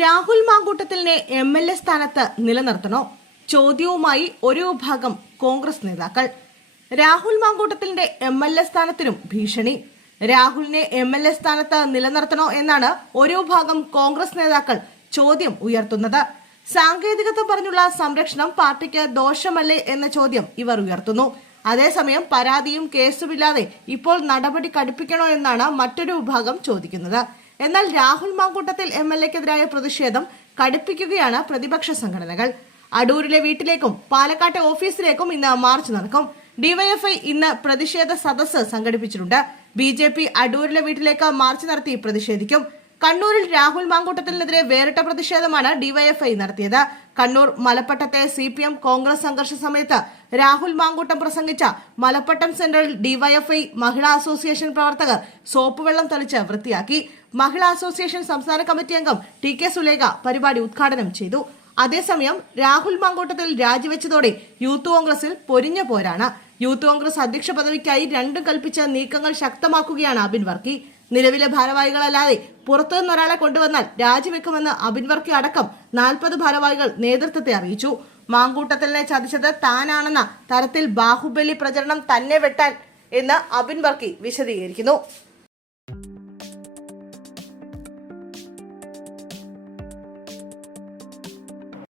രാഹുൽ മാങ്കൂട്ടത്തിലിനെ M L A സ്ഥാനത്ത് നിലനിർത്തണോ? ചോദ്യവുമായി ഒരു വിഭാഗം കോൺഗ്രസ് നേതാക്കൾ. രാഹുൽ മാങ്കൂട്ടത്തിലിന്റെ എം എൽ എ സ്ഥാനത്തിനും ഭീഷണി. രാഹുലിനെ എം എൽ എ സ്ഥാനത്ത് നിലനിർത്തണോ എന്നാണ് ഒരു വിഭാഗം കോൺഗ്രസ് നേതാക്കൾ ചോദ്യം ഉയർത്തുന്നത്. സാങ്കേതികത്വം പറഞ്ഞുള്ള സംരക്ഷണം പാർട്ടിക്ക് ദോഷമല്ലേ എന്ന ചോദ്യം ഇവർ ഉയർത്തുന്നു. അതേസമയം പരാതിയും കേസുമില്ലാതെ ഇപ്പോൾ നടപടി കടുപ്പിക്കണോ എന്നാണ് മറ്റൊരു വിഭാഗം ചോദിക്കുന്നത്. എന്നാൽ രാഹുൽ മാങ്കൂട്ടത്തിൽ എം എൽ എക്കെതിരായ പ്രതിഷേധം കടുപ്പിക്കുകയാണ് പ്രതിപക്ഷ സംഘടനകൾ. അടൂരിലെ വീട്ടിലേക്കും പാലക്കാട്ടെ ഓഫീസിലേക്കും ഇന്ന് മാർച്ച് നടക്കും. ഡിവൈഎഫ്ഐ ഇന്ന് പ്രതിഷേധ സദസ്സ് സംഘടിപ്പിച്ചിട്ടുണ്ട്. ബി അടൂരിലെ വീട്ടിലേക്ക് മാർച്ച് നടത്തി പ്രതിഷേധിക്കും. കണ്ണൂരിൽ രാഹുൽ മാങ്കൂട്ടത്തിനെതിരെ വേറിട്ട പ്രതിഷേധമാണ് ഡിവൈഎഫ്ഐ നടത്തിയത്. കണ്ണൂർ മലപ്പട്ടത്തെ സി പി എം കോൺഗ്രസ് സംഘർഷ സമയത്ത് രാഹുൽ മാങ്കൂട്ടം പ്രസംഗിച്ച മലപ്പട്ടം സെന്ററിൽ ഡിവൈഎഫ്ഐ മഹിളാ അസോസിയേഷൻ പ്രവർത്തകർ സോപ്പ് വെള്ളം തളിച്ച് വൃത്തിയാക്കി. മഹിളാ അസോസിയേഷൻ സംസ്ഥാന കമ്മിറ്റി അംഗം ടി കെ സുലേഖ പരിപാടി ഉദ്ഘാടനം ചെയ്തു. അതേസമയം രാഹുൽ മാങ്കൂട്ടത്തിൽ രാജിവെച്ചതോടെ യൂത്ത് കോൺഗ്രസിൽ പൊരിഞ്ഞ പോരാണ്. യൂത്ത് കോൺഗ്രസ് അധ്യക്ഷ പദവിക്കായി രണ്ടും കൽപ്പിച്ച നീക്കങ്ങൾ ശക്തമാക്കുകയാണ് അബിൻ വർക്കി. നിലവിലെ ഭാരവാഹികളല്ലാതെ പുറത്തുനിന്ന് ഒരാളെ കൊണ്ടുവന്നാൽ രാജിവെക്കുമെന്ന് അബിൻ വർക്കി അടക്കം നാൽപ്പത് ഭാരവാഹികൾ നേതൃത്വത്തെ അറിയിച്ചു. മാങ്കൂട്ടത്തിലിനെ ചതിച്ചത് താനാണെന്ന തരത്തിൽ ബാഹുബലി പ്രചരണം തന്നെ വെട്ടാൻ എന്ന് അബിൻ വർക്കി വിശദീകരിക്കുന്നു.